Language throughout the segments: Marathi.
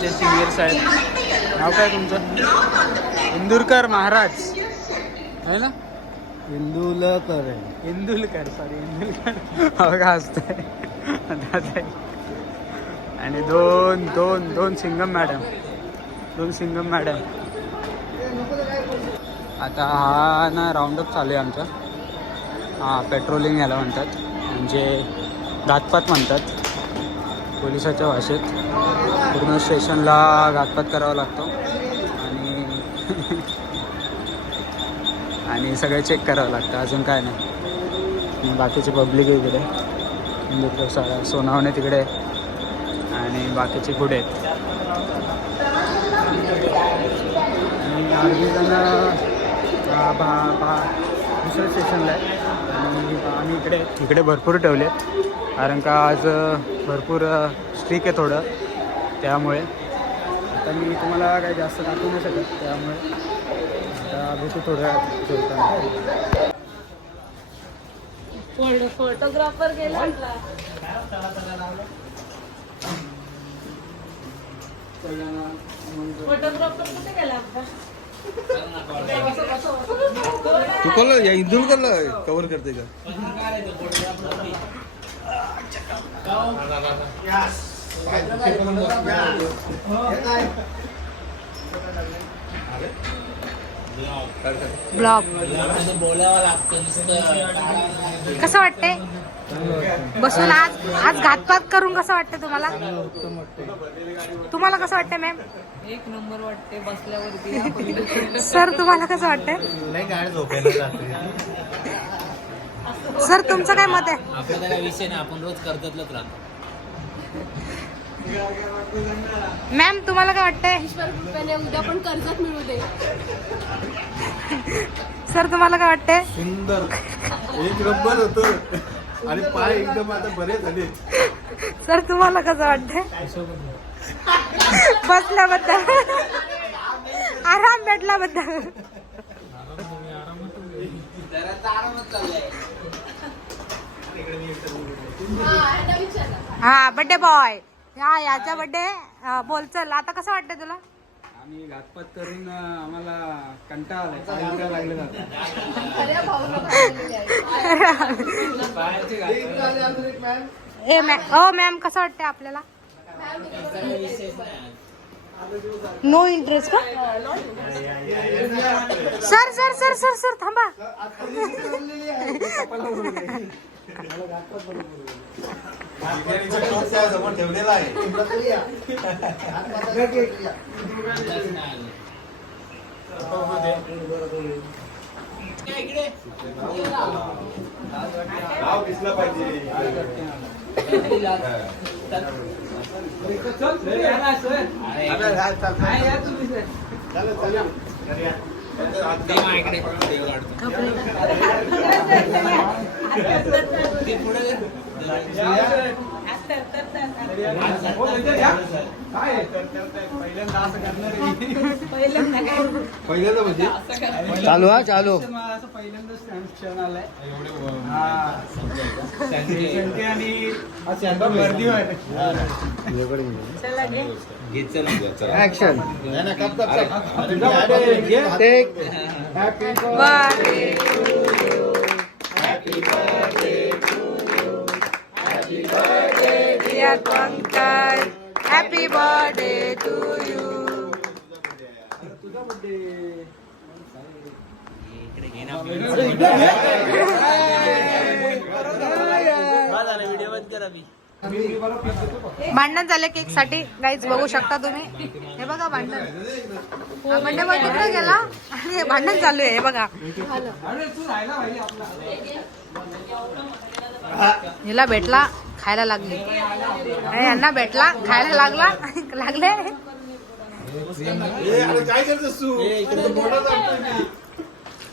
आमचे सिनियर्स आहेत. नाव काय तुमचं? इंदुरकर महाराज आहे ना? इंदुलकर इंदुलकर सॉरी इंदुलकर बघा असतंय. आणि दोन दोन दोन सिंगम मॅडम, दोन सिंगम मॅडम. आता हा ना राऊंडअप चालू आहे आमचा. हां, पेट्रोलिंग याला म्हणतात, म्हणजे घातपात म्हणतात पोलिसाच्या भाषेत. पूर्ण स्टेशनला घातपात करावा लागतो आणि आणि सगळं चेक करावं लागतं. अजून काय नाही. बाकीचे पब्लिक आहे इकडे, सोनावणे तिकडे आणि बाकीचे पुढे आहेत. आणि अर्धी जण दुसऱ्या स्टेशनला आहे आणि आम्ही इकडे भरपूर ठेवले कारण का आज भरपूर स्ट्रिक आहे थोडं, त्यामुळे आता मी तुम्हाला काही जास्त दाखवू नाही शकत. त्यामुळे आता भेटू थोड्या ठेवताना. फोटोग्राफर गेला. फोटोग्राफर कुठे गेला आपला? तू कोण या इंदुलकरला कव्हर करते का? ब्लॉग कसं वाटते बसून? आज घातपात करून कसं वाटतं तुम्हाला? तुम्हाला कसं वाटतं मॅम? एक नंबर वाटते बसल्यावरती. सर तुम्हाला कसं वाटतंय? सर तुमचं काय मत आहे? आपल्याला काय विषय नाही, आपण रोज कर्जतलाच राहतो. मॅम तुम्हाला काय वाटतंय? उद्या पण कर्जत मिळू दे. सर तुम्हाला काय वाटतंय? सुंदर एक नंबर होतं आणि पाय एकदम आता बरे झाले. सर तुम्हाला कसं वाटतंय? बसल्याबद्दल, आराम भेटल्याबद्दल. हा बर्थडे बॉय, हा याचा बर्थडे. बोल चल, आता कसं वाटतंय तुला? आम्ही घातपात करून आम्हाला कंटाळा आलाय, चालायला लागले जातं. ए मॅम, हो मॅम कसं वाटतंय आपल्याला? नो इंटरेस्ट का? Sir sir sir sir sir थांबा. ठेवलेला आहे. नाव दिसलं पाहिजे. पहिल्यांदा म्हणजे चालू हा चालू पहिल्यांदाच क्षण आलाय. गर्दी action. Pankaj, happy birthday to you. तुझा बर्थडे. भांडण झालं केक साठी गाईज, बघू शकता तुम्ही. हे बघा भांडण, बर्थडे बॉय तिकडे गेला आणि हे भांडण चालू आहे. हे बघा, हिला भेटला खायला लागली आणि यांना भेटला खायला लागला लागले.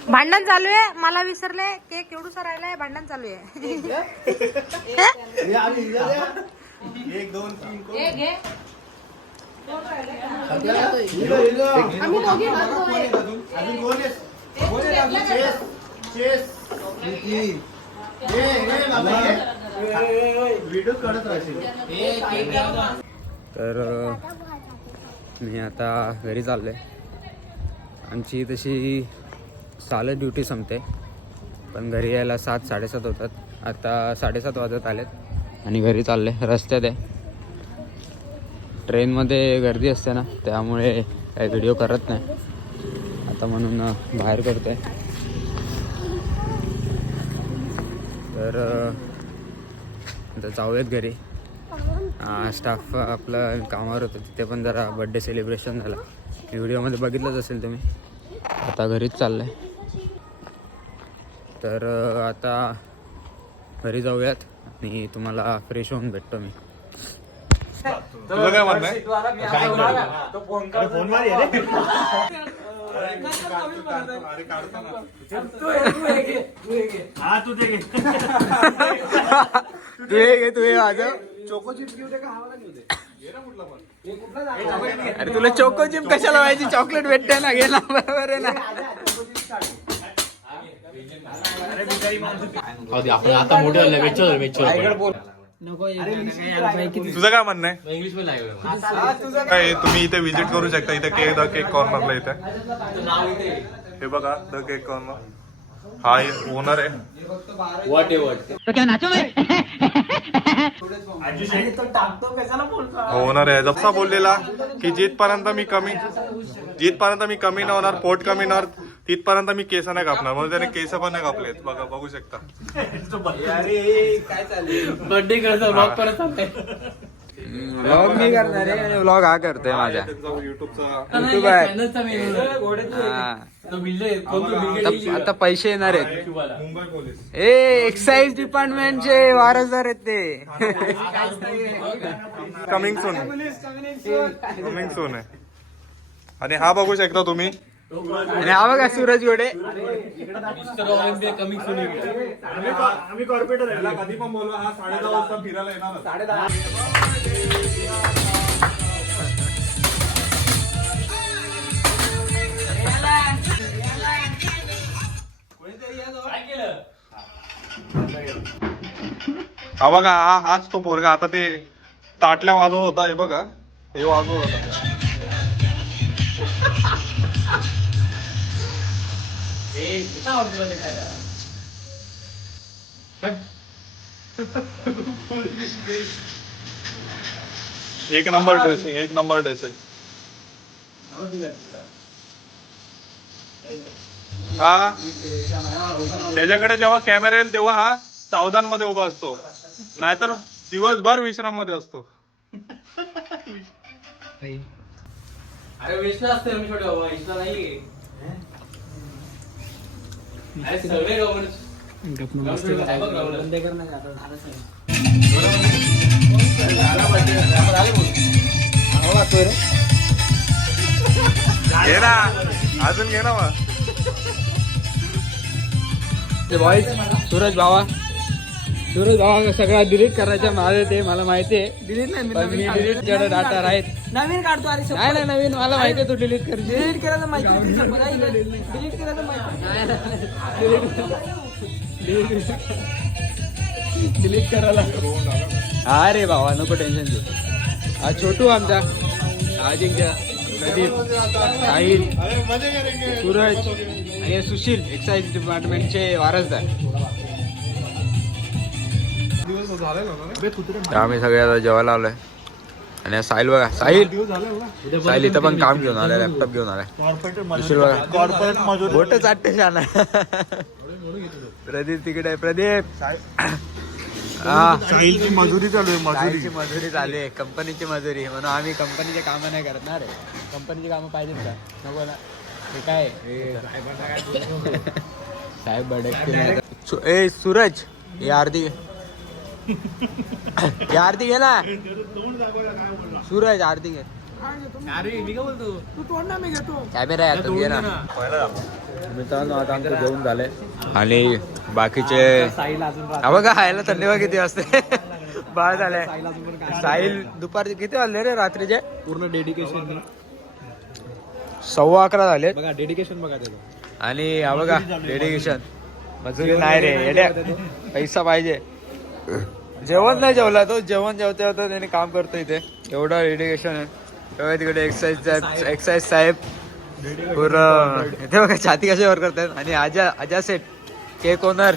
भांडण चालू आहे. मला विसरले केक एवढूसा राहिलाय. भांडण चालू आहे. 1 2 3 आम्ही दोघे तर मी आता घरी चाललो आहे. आमची तशी चालत ड्युटी संपते, पण घरी यायला 7-7:30 होतात. आता 7:30 वाजत आलेत आणि घरी चालले. रस्त्यात आहे, ट्रेनमध्ये गर्दी असते ना, त्यामुळे काही व्हिडिओ करत नाही आता, म्हणून बाहेर करतो आहे. तर आता जाऊयात घरी. स्टाफ आपलं कामावर होतं, तिथे पण जरा बड्डे सेलिब्रेशन झाला. व्हिडिओमध्ये बघितलंच असेल तुम्ही. आता घरीच चाललं आहे. तर आता घरी जाऊयात आणि तुम्हाला फ्रेश होऊन भेटतो मी. तुझं काय म्हणणं आहे? तू हे माझं अरे तुला चोको चिप कशाला व्हायची? चॉकलेट भेटते ना, गेला बरोबर आहे ना. आपण आता मोठे झाले. तुझं काय म्हणणं आहे? काय तुम्ही इथे विजिट करू शकता. इथे द केक कॉर्नरला इथे हे बघा, द केक कॉर्नर. हा ओनर आहे. ओनर आहे. जसा बोललेला की जिथपर्यंत मी कमी नाही होणार, पोट कमी नाही होणार, तिथपर्यंत मी केस नाही कापणार. म्हणून त्याने केस पण नाही कापलेत. बघा, बघू शकता. बर्थडे करतो व्लॉग मी करणार आहे आणि व्लॉग हा करतोय माझ्या. युट्यूबचा आता पैसे येणार आहेत. मुंबई पोलीस एक्साइज डिपार्टमेंटचे वारसदार आहेत ते. कमिंग सून आहे. आणि हा बघू शकता तुम्ही. आणि हा बघा सूरज गोडे. आम्ही कॉर्पोरेटर आहे. कधी पण बोलवा, हा 10:30 वाजता फिरायला येणार. हा बघा, हाच तो पोरगा. आता ते ताटल्या वाजवत होता. हे बघा, हे वाजवत होता. एक नंबर ड्रेसिंग. हा त्याच्याकडे जेव्हा कॅमेरा येईल तेव्हा हा सावधान मध्ये उभा असतो, नाहीतर दिवसभर विश्राम मध्ये असतो. अरे विश्वास असते विश्वास नाही. सगळे घे ना, अजून घे ना मग. सूरज भावा सगळा डिलीट करायच्या माझे ते मला माहिती आहे. डिलीट नाही, मी डिलीट जेवढा डाटा राहील नवीन काढतो. अरे नाही नवीन मला माहिती आहे तू डिलीट करशील. डिलीट केलं तर माहिती. डिलीट केलं तर माहिती. डिलीट करायला. अरे भावा नको टेन्शन घेऊ. हा छोटू आमचा, अजिंक्य, प्रदीप, साहिल, सूरज आणि सुशील एक्साइज डिपार्टमेंटचे वारसदार. आम्ही सगळे आता जेवायला आलोय. आणि साहिल बघा, साहिल इथं पण काम घेऊन आलाय, लॅपटॉप घेऊन आलाय. सुशील बघा कॉर्पोरेट बोट चाटते शाना. प्रदीप तिकडे आहे. प्रदीप साहिलची मजुरी चालू आहे. मजुरी चालू आहे, कंपनीची मजुरी. म्हणून आम्ही कंपनीचे कामं नाही करत ना रे. कंपनीची कामं पाहिजेत का? नको ना. हे काय साहेब बडे. ए सूरज, हे आरती घे ना. सूरज आरती घे. कॅमेरा आहे आता, घे ना. मित्रांनो आता आमचं जेवण झालंय आणि बाकीचे बघा खायला थंडी बघा किती असते. बाळ झालंय. साहिल दुपारचे किती वाजले रे रात्रीचे? पूर्ण डेडिकेशन 11:15 झाले बघा. डेडिकेशन बघा त्याचं. आणि हा बघा डेडिकेशन. मजुरी नाही रे येड्या, पैसा पाहिजे. जेवण नाही जेवला तो, जेवण जेवता त्याने काम करतो इथे. एवढं डेडिकेशन आहे. तिकडे एक्साईज साहेब पूर्ण इथे बघा छाती कशी वर करतात. आणि अजा सेट केक ओनर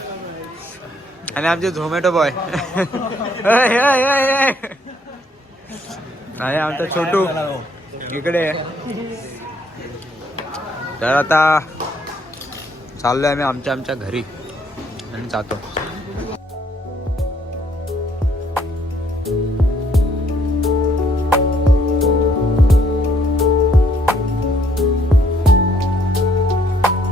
आणि आमचे झोमॅटो बॉय आणि आमचा छोटू इकडे. तर आता चाललोय आम्ही आमच्या घरी आणि जातो.